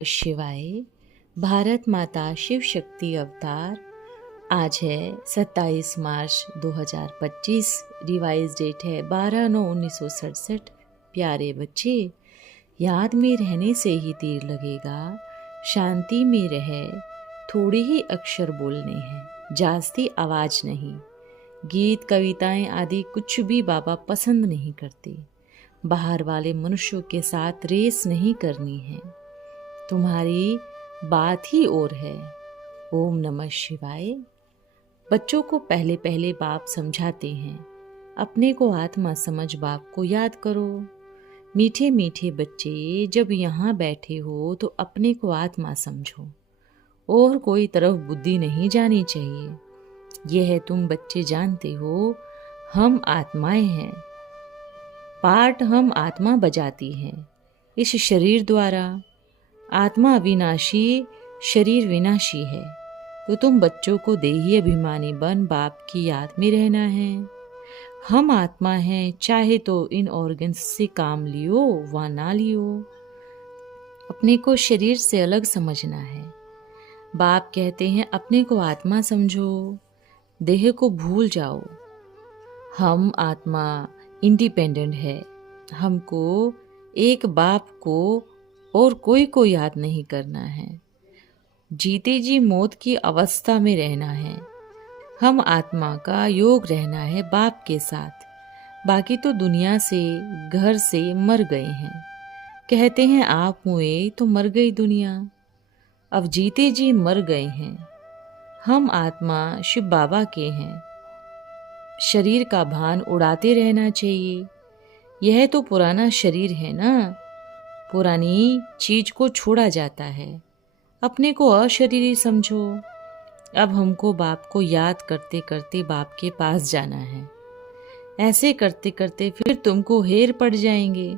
शिवाय। भारत माता शिव शक्ति अवतार। आज है 27 मार्च 2025। रिवाइज डेट है 12/9/1967। प्यारे बच्चे, याद में रहने से ही तीर लगेगा, शांति में रहे, थोड़ी ही अक्षर बोलने हैं, जास्ती आवाज नहीं। गीत कविताएं आदि कुछ भी बाबा पसंद नहीं करते। बाहर वाले मनुष्यों के साथ रेस नहीं करनी है। तुम्हारी बात ही और है। ओम नमः शिवाय। बच्चों को पहले पहले बाप समझाते हैं, अपने को आत्मा समझ बाप को याद करो। मीठे मीठे बच्चे, जब यहाँ बैठे हो तो अपने को आत्मा समझो, और कोई तरफ बुद्धि नहीं जानी चाहिए। यह तुम बच्चे जानते हो, हम आत्माएं हैं। पार्ट हम आत्मा बजाती हैं इस शरीर द्वारा। आत्मा अविनाशी, शरीर विनाशी है। तो तुम बच्चों को देही अभिमानी बन बाप की याद में रहना है। हम आत्मा हैं, चाहे तो इन ऑर्गन्स से काम लियो व ना लियो। अपने को शरीर से अलग समझना है। बाप कहते हैं अपने को आत्मा समझो, देह को भूल जाओ। हम आत्मा इंडिपेंडेंट है। हमको एक बाप को और कोई को याद नहीं करना है। जीते जी मौत की अवस्था में रहना है। हम आत्मा का योग रहना है बाप के साथ। बाकी तो दुनिया से, घर से मर गए हैं। कहते हैं आप हुए तो मर गई दुनिया। अब जीते जी मर गए हैं। हम आत्मा शिव बाबा के हैं। शरीर का भान उड़ाते रहना चाहिए। यह तो पुराना शरीर है ना। पुरानी चीज को छोड़ा जाता है। अपने को अशरीरी समझो। अब हमको बाप को याद करते करते बाप के पास जाना है। ऐसे करते करते फिर तुमको हेर पड़ जाएंगे।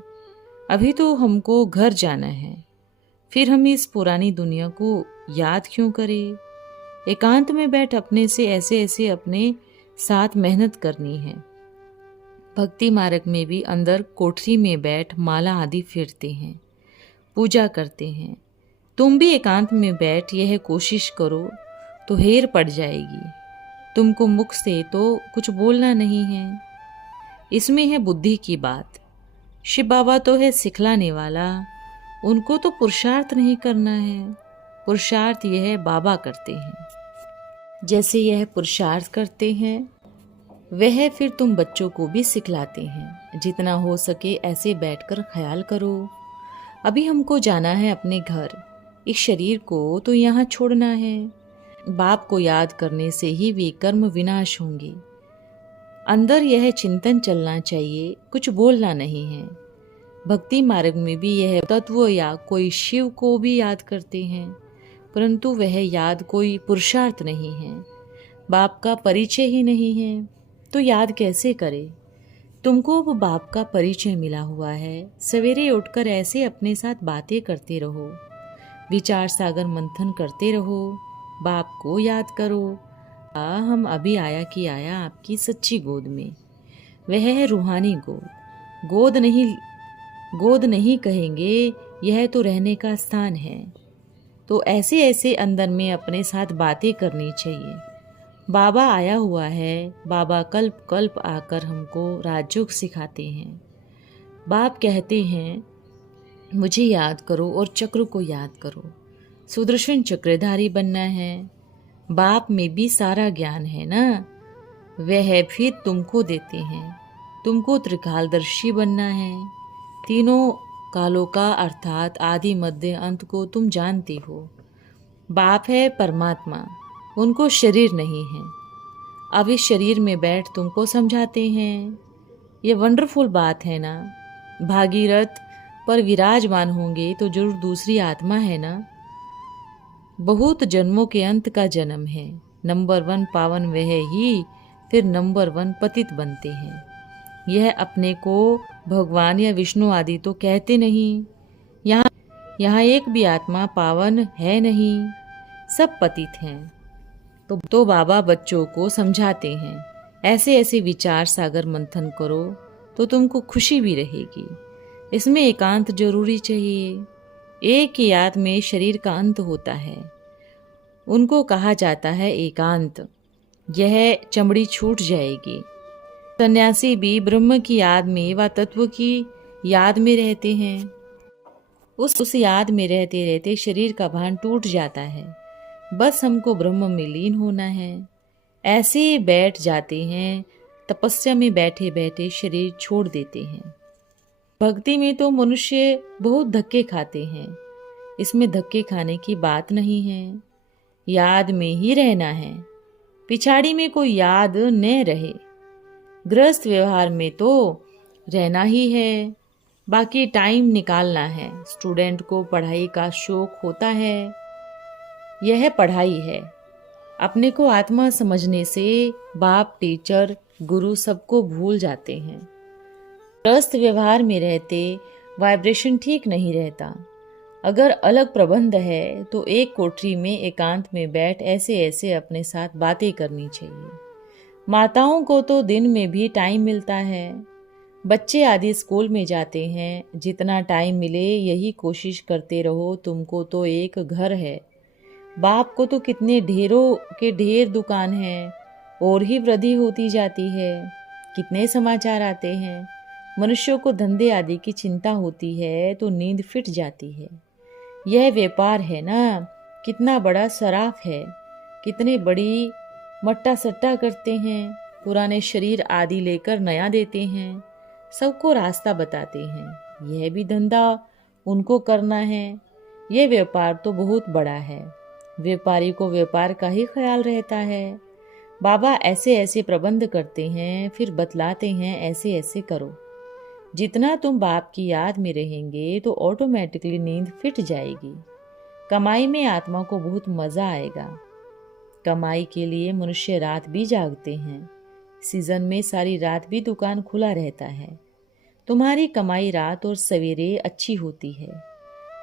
अभी तो हमको घर जाना है। फिर हम इस पुरानी दुनिया को याद क्यों करें। एकांत में बैठ अपने से ऐसे ऐसे अपने साथ मेहनत करनी है। भक्ति मार्ग में भी अंदर कोठरी में बैठ माला आदि फेरते हैं, पूजा करते हैं। तुम भी एकांत में बैठ यह कोशिश करो तो हेर पड़ जाएगी। तुमको मुख से तो कुछ बोलना नहीं है। इसमें है बुद्धि की बात। शिव बाबा तो है सिखलाने वाला। उनको तो पुरुषार्थ नहीं करना है। पुरुषार्थ यह बाबा करते हैं। जैसे यह पुरुषार्थ करते हैं वह फिर तुम बच्चों को भी सिखलाते हैं। जितना हो सके ऐसे बैठकर ख्याल करो। अभी हमको जाना है अपने घर। इस शरीर को तो यहाँ छोड़ना है। बाप को याद करने से ही वे कर्म विनाश होंगे। अंदर यह चिंतन चलना चाहिए, कुछ बोलना नहीं है। भक्ति मार्ग में भी यह तत्व या कोई शिव को भी याद करते हैं, परंतु वह याद कोई पुरुषार्थ नहीं है। बाप का परिचय ही नहीं है तो याद कैसे करे। तुमको वो बाप का परिचय मिला हुआ है। सवेरे उठकर ऐसे अपने साथ बातें करते रहो, विचार सागर मंथन करते रहो, बाप को याद करो। हम अभी आया कि आया आपकी सच्ची गोद में। वह है रूहानी गोद। गोद नहीं कहेंगे, यह तो रहने का स्थान है। तो ऐसे ऐसे अंदर में अपने साथ बातें करनी चाहिए। बाबा आया हुआ है। बाबा कल्प कल्प आकर हमको राजयोग सिखाते हैं। बाप कहते हैं मुझे याद करो और चक्र को याद करो। सुदर्शन चक्रधारी बनना है। बाप में भी सारा ज्ञान है ना। वह फिर तुमको देते हैं। तुमको त्रिकालदर्शी बनना है। तीनों कालों का अर्थात आदि मध्य अंत को तुम जानते हो। बाप है परमात्मा, उनको शरीर नहीं है। अब इस शरीर में बैठ तुमको समझाते हैं। ये वंडरफुल बात है ना। भागीरथ पर विराजमान होंगे तो जरूर दूसरी आत्मा है ना। बहुत जन्मों के अंत का जन्म है। नंबर 1 पावन वह ही फिर नंबर 1 पतित बनते हैं। यह अपने को भगवान या विष्णु आदि तो कहते नहीं। यहाँ एक भी आत्मा पावन है नहीं, सब पतित हैं। तो बाबा बच्चों को समझाते हैं ऐसे ऐसे विचार सागर मंथन करो तो तुमको खुशी भी रहेगी। इसमें एकांत जरूरी चाहिए। एक ही याद में शरीर का अंत होता है। उनको कहा जाता है एकांत। यह चमड़ी छूट जाएगी। सन्यासी भी ब्रह्म की याद में व तत्व की याद में रहते हैं। उस याद में रहते रहते शरीर का भान टूट जाता है। बस हमको ब्रह्म में लीन होना है। ऐसे बैठ जाते हैं। तपस्या में बैठे बैठे शरीर छोड़ देते हैं। भक्ति में तो मनुष्य बहुत धक्के खाते हैं। इसमें धक्के खाने की बात नहीं है। याद में ही रहना है। पिछाड़ी में कोई याद न रहे। गृहस्थ व्यवहार में तो रहना ही है। बाकी टाइम निकालना है। स्टूडेंट को पढ़ाई का शौक होता है। यह पढ़ाई है। अपने को आत्मा समझने से बाप, टीचर, गुरु सबको भूल जाते हैं। गृहस्थ व्यवहार में रहते वाइब्रेशन ठीक नहीं रहता। अगर अलग प्रबंध है तो एक कोठरी में एकांत में बैठ ऐसे ऐसे अपने साथ बातें करनी चाहिए। माताओं को तो दिन में भी टाइम मिलता है। बच्चे आदि स्कूल में जाते हैं। जितना टाइम मिले यही कोशिश करते रहो। तुमको तो एक घर है। बाप को तो कितने ढेरों के ढेर दुकान है और ही वृद्धि होती जाती है। कितने समाचार आते हैं। मनुष्यों को धंधे आदि की चिंता होती है तो नींद फिट जाती है। यह व्यापार है ना। कितना बड़ा सराफ है। कितने बड़ी मट्टा सट्टा करते हैं। पुराने शरीर आदि लेकर नया देते हैं। सबको रास्ता बताते हैं। यह भी धंधा उनको करना है। यह व्यापार तो बहुत बड़ा है। व्यापारी को व्यापार का ही ख्याल रहता है। बाबा ऐसे ऐसे प्रबंध करते हैं, फिर बतलाते हैं ऐसे ऐसे करो। जितना तुम बाप की याद में रहेंगे तो ऑटोमेटिकली नींद फिट जाएगी। कमाई में आत्मा को बहुत मजा आएगा। कमाई के लिए मनुष्य रात भी जागते हैं। सीजन में सारी रात भी दुकान खुला रहता है। तुम्हारी कमाई रात और सवेरे अच्छी होती है।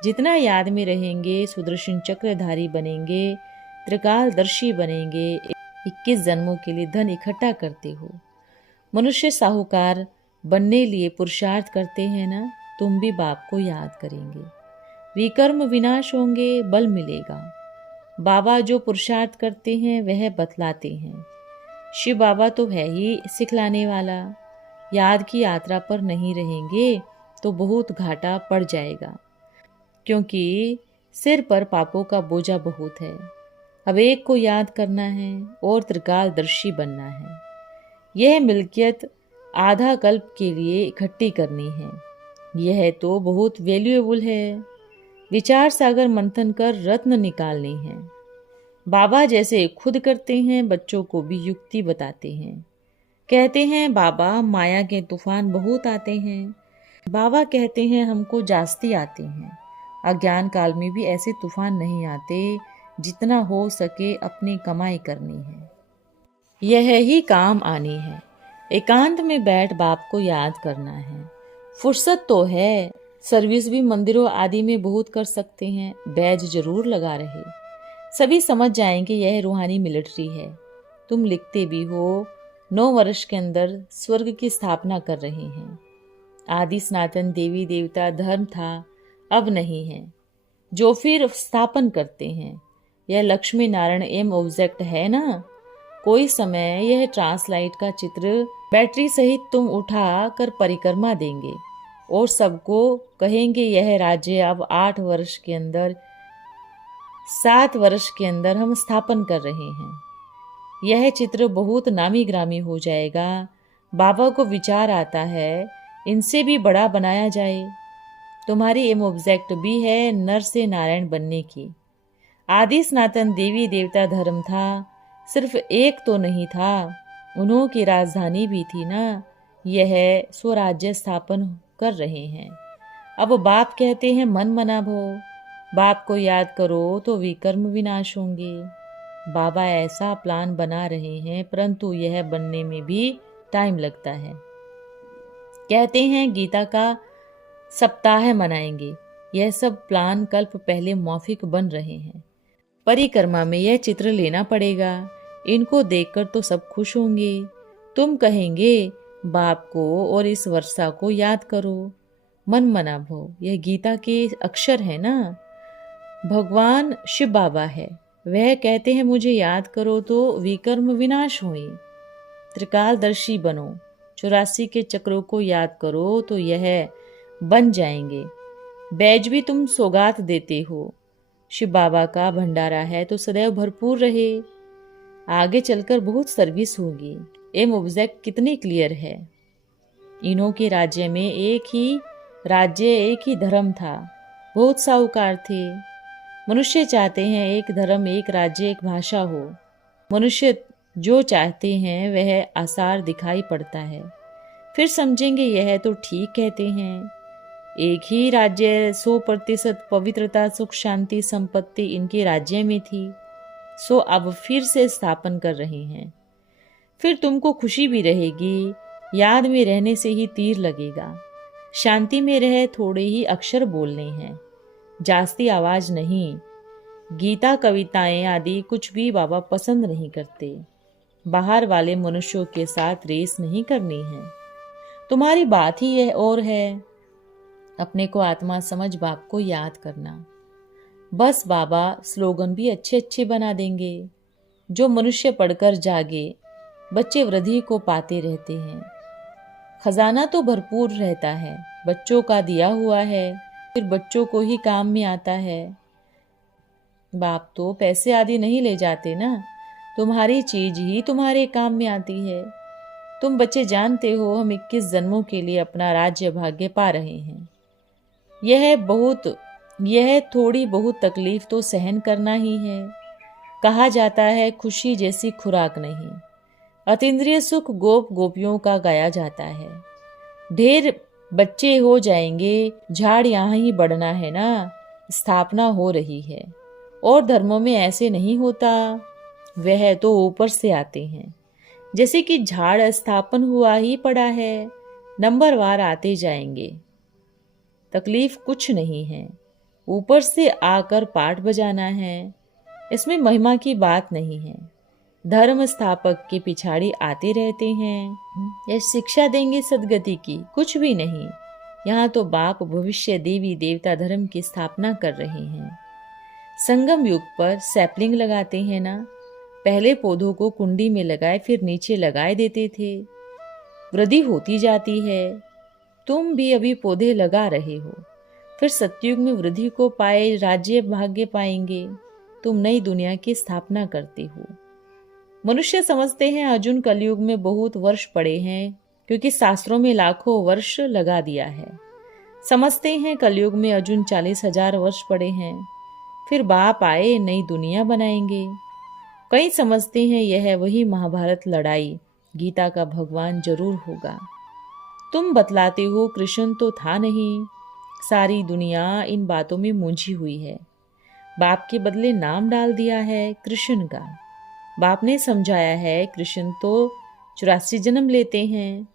जितना याद में रहेंगे सुदर्शन चक्रधारी बनेंगे, त्रिकालदर्शी बनेंगे। 21 जन्मों के लिए धन इकट्ठा करते हो। मनुष्य साहूकार बनने लिए पुरुषार्थ करते हैं ना। तुम भी बाप को याद करेंगे। विकर्म विनाश होंगे, बल मिलेगा। बाबा जो पुरुषार्थ करते हैं वह बतलाते हैं। शिव बाबा तो है ही सिखलाने वाला। याद की यात्रा पर नहीं रहेंगे तो बहुत घाटा पड़ जाएगा, क्योंकि सिर पर पापों का बोझा बहुत है। अब एक को याद करना है और त्रिकालदर्शी बनना है। यह मिल्कियत आधा कल्प के लिए इकट्ठी करनी है। यह तो बहुत वैल्यूएबल है। विचार सागर मंथन कर रत्न निकालने हैं। बाबा जैसे खुद करते हैं, बच्चों को भी युक्ति बताते हैं। कहते हैं बाबा माया के तूफान बहुत आते हैं। बाबा कहते हैं हमको जास्ती आते हैं। अज्ञान काल में भी ऐसे तूफान नहीं आते। जितना हो सके अपनी कमाई करनी है। यह ही काम आनी है। एकांत में बैठ बाप को याद करना है। फुर्सत तो है। सर्विस भी मंदिरों आदि में बहुत कर सकते हैं। बैज जरूर लगा रहे। सभी समझ जाएंगे यह रूहानी मिलिट्री है। तुम लिखते भी हो 9 वर्ष के अंदर स्वर्ग की स्थापना कर रहे हैं। आदि सनातन देवी देवता धर्म था, अब नहीं है, जो फिर स्थापन करते हैं। यह लक्ष्मी नारायण एम ऑब्जेक्ट है ना। कोई समय यह ट्रांसलाइट का चित्र बैटरी सहित तुम उठा कर परिक्रमा देंगे और सबको कहेंगे यह राज्य अब 8 वर्ष के अंदर 7 वर्ष के अंदर हम स्थापन कर रहे हैं। यह चित्र बहुत नामी ग्रामी हो जाएगा। बाबा को विचार आता है इनसे भी बड़ा बनाया जाए। तुम्हारी एम ऑब्जेक्ट भी है नर से नारायण बनने की। आदि सनातन देवी देवता धर्म था, सिर्फ एक तो नहीं था, उन्हों की राजधानी भी थी ना। यह स्वराज्य स्थापन कर रहे हैं। अब बाप कहते हैं मन मना भो। बाप को याद करो तो विकर्म विनाश होंगे। बाबा ऐसा प्लान बना रहे हैं, परंतु यह बनने में भी टाइम लगता है। कहते हैं गीता का सप्ताह मनाएंगे। यह सब प्लान कल्प पहले मौखिक बन रहे हैं। परिक्रमा में यह चित्र लेना पड़ेगा। इनको देखकर तो सब खुश होंगे। तुम कहेंगे बाप को और इस वर्षा को याद करो। मन मना भव, यह गीता के अक्षर है ना। भगवान शिव बाबा है, वह कहते हैं मुझे याद करो तो विकर्म विनाश होई। त्रिकालदर्शी बनो, 84 के चक्रों को याद करो तो यह बन जाएंगे। बैज भी तुम सौगात देते हो, शिव बाबा का भंडारा है तो सदैव भरपूर रहे। आगे चलकर बहुत सर्विस होगी। एम ऑब्जेक्ट कितनी क्लियर है। इन्हों के राज्य में एक ही धर्म था, बहुत साहूकार थे। मनुष्य चाहते हैं एक धर्म, एक राज्य, एक भाषा हो। मनुष्य जो चाहते हैं वह आसार दिखाई पड़ता है, फिर समझेंगे यह तो ठीक कहते हैं। एक ही राज्य, 100% पवित्रता, सुख, शांति, संपत्ति इनके राज्य में थी, सो अब फिर से स्थापन कर रहे हैं। फिर तुमको खुशी भी रहेगी, याद में रहने से ही तीर लगेगा। शांति में रहे थोड़े ही अक्षर बोलने हैं, जास्ती आवाज नहीं। गीता, कविताएं आदि कुछ भी बाबा पसंद नहीं करते। बाहर वाले मनुष्यों के साथ रेस नहीं करनी है। तुम्हारी बात ही यह और है, अपने को आत्मा समझ बाप को याद करना। बस बाबा स्लोगन भी अच्छे अच्छे बना देंगे। जो मनुष्य पढ़कर जागे, बच्चे वृद्धि को पाते रहते हैं। खजाना तो भरपूर रहता है, बच्चों का दिया हुआ है, फिर बच्चों को ही काम में आता है। बाप तो पैसे आदि नहीं ले जाते ना, तुम्हारी चीज ही तुम्हारे काम में आती है। तुम बच्चे जानते हो हम 21 जन्मों के लिए अपना राज्य भाग्य पा रहे हैं। यह थोड़ी बहुत तकलीफ तो सहन करना ही है। कहा जाता है खुशी जैसी खुराक नहीं। अतीन्द्रिय सुख गोप गोपियों का गाया जाता है। ढेर बच्चे हो जाएंगे, झाड़ यहाँ ही बढ़ना है ना, स्थापना हो रही है। और धर्मों में ऐसे नहीं होता, वह तो ऊपर से आते हैं। जैसे कि झाड़ स्थापन हुआ ही पड़ा है, नंबरवार आते जाएंगे। तकलीफ कुछ नहीं है, ऊपर से आकर पाठ बजाना है, इसमें महिमा की बात नहीं है। धर्म स्थापक के पिछाड़ी आते रहते हैं, यह शिक्षा देंगे सदगति की, कुछ भी नहीं। यहाँ तो बाप भविष्य देवी देवता धर्म की स्थापना कर रहे हैं। संगम युग पर सैपलिंग लगाते हैं ना, पहले पौधों को कुंडी में लगाए फिर नीचे लगाए देते थे, वृद्धि होती जाती है। तुम भी अभी पौधे लगा रहे हो, फिर सतयुग में वृद्धि को पाए राज्य भाग्य पाएंगे। तुम नई दुनिया की स्थापना करते हो। मनुष्य समझते हैं अर्जुन कलयुग में बहुत वर्ष पड़े हैं, क्योंकि शास्त्रों में लाखों वर्ष लगा दिया है। समझते हैं कलयुग में अर्जुन 40,000 वर्ष पड़े हैं, फिर बाप आए नई दुनिया बनाएंगे। कई समझते हैं यह वही महाभारत लड़ाई, गीता का भगवान जरूर होगा। तुम बतलाते हो कृष्ण तो था नहीं। सारी दुनिया इन बातों में मूंझी हुई है। बाप के बदले नाम डाल दिया है कृष्ण का। बाप ने समझाया है कृष्ण तो 84 जन्म लेते हैं,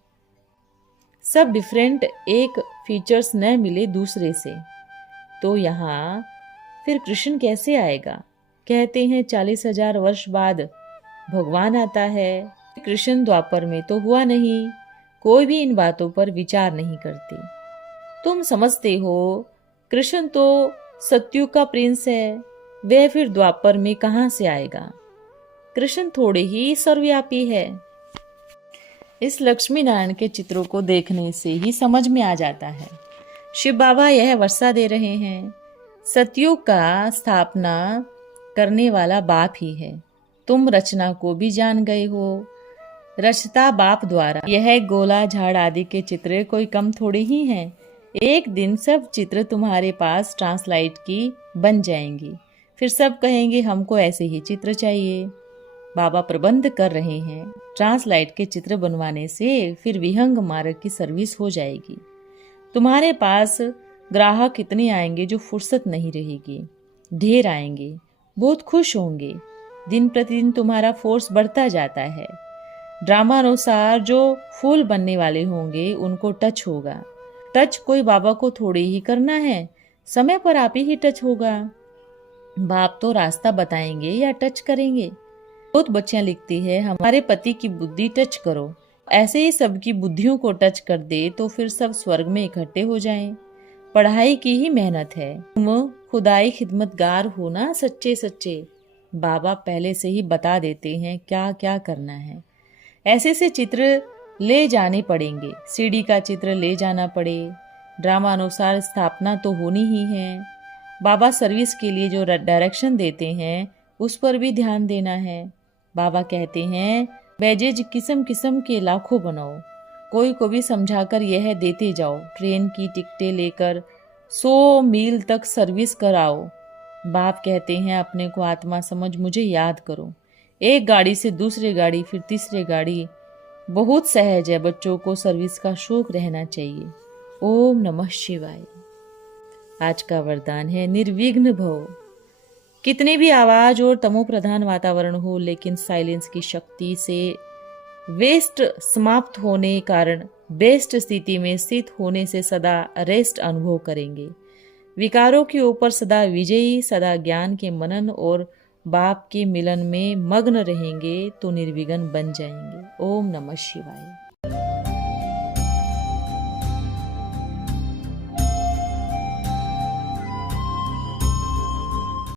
सब डिफरेंट, एक फीचर्स न मिले दूसरे से, तो यहाँ फिर कृष्ण कैसे आएगा। कहते हैं 40,000 वर्ष बाद भगवान आता है। कृष्ण द्वापर में तो हुआ नहीं। कोई भी इन बातों पर विचार नहीं करते। तुम समझते हो कृष्ण तो सतयुग का प्रिंस है, वह फिर द्वापर में कहां से आएगा। कृष्ण थोड़े ही सर्वव्यापी है। इस लक्ष्मी नारायण के चित्रों को देखने से ही समझ में आ जाता है। शिव बाबा यह वर्षा दे रहे हैं, सतयुग का स्थापना करने वाला बाप ही है। तुम रचना को भी जान गए हो, रचता बाप द्वारा। यह गोला झाड़ आदि के चित्र कोई कम थोड़े ही हैं। एक दिन सब चित्र तुम्हारे पास ट्रांसलाइट की बन जाएंगी, फिर सब कहेंगे हमको ऐसे ही चित्र चाहिए। बाबा प्रबंध कर रहे हैं, ट्रांसलाइट के चित्र बनवाने से फिर विहंग मार्ग की सर्विस हो जाएगी। तुम्हारे पास ग्राहक इतने आएंगे जो फुर्सत नहीं रहेगी, ढेर आएंगे, बहुत खुश होंगे। दिन प्रतिदिन तुम्हारा फोर्स बढ़ता जाता है। ड्रामा अनुसार जो फूल बनने वाले होंगे उनको टच होगा। टच कोई बाबा को थोड़ी ही करना है, समय पर आप ही टच होगा। बाप तो रास्ता बताएंगे या टच करेंगे। बहुत बच्चियां लिखती है हमारे पति की बुद्धि टच करो। ऐसे ही सबकी बुद्धियों को टच कर दे तो फिर सब स्वर्ग में इकट्ठे हो जाएं। पढ़ाई की ही मेहनत है। तुम खुदाई खिदमतगार हो ना सच्चे सच्चे। बाबा पहले से ही बता देते हैं क्या क्या करना है। ऐसे से चित्र ले जाने पड़ेंगे, सीडी का चित्र ले जाना पड़े, ड्रामा अनुसार स्थापना तो होनी ही है। बाबा सर्विस के लिए जो डायरेक्शन देते हैं उस पर भी ध्यान देना है। बाबा कहते हैं बैजेज किस्म किस्म के लाखों बनाओ, कोई को भी समझाकर यह देते जाओ, ट्रेन की टिकटें लेकर 100 मील तक सर्विस कराओ। बाप कहते हैं अपने को आत्मा समझ मुझे याद करो। एक गाड़ी से दूसरी गाड़ी फिर तीसरी गाड़ी बहुत सहज है। बच्चों को सर्विस का शौक रहना चाहिए। ओम नमः शिवाय। आज का वरदान है निर्विघ्न भव। कितनी भी आवाज और तमो प्रधान वातावरण हो, लेकिन साइलेंस की शक्ति से वेस्ट समाप्त होने कारण बेस्ट स्थिति में स्थित होने से सदा रेस्ट अनुभव करेंगे। विकारों के ऊपर सदा विजयी, सदा ज्ञान के मनन और बाप के मिलन में मग्न रहेंगे तो निर्विघ्न बन जाएंगे। ओम नमः शिवाय।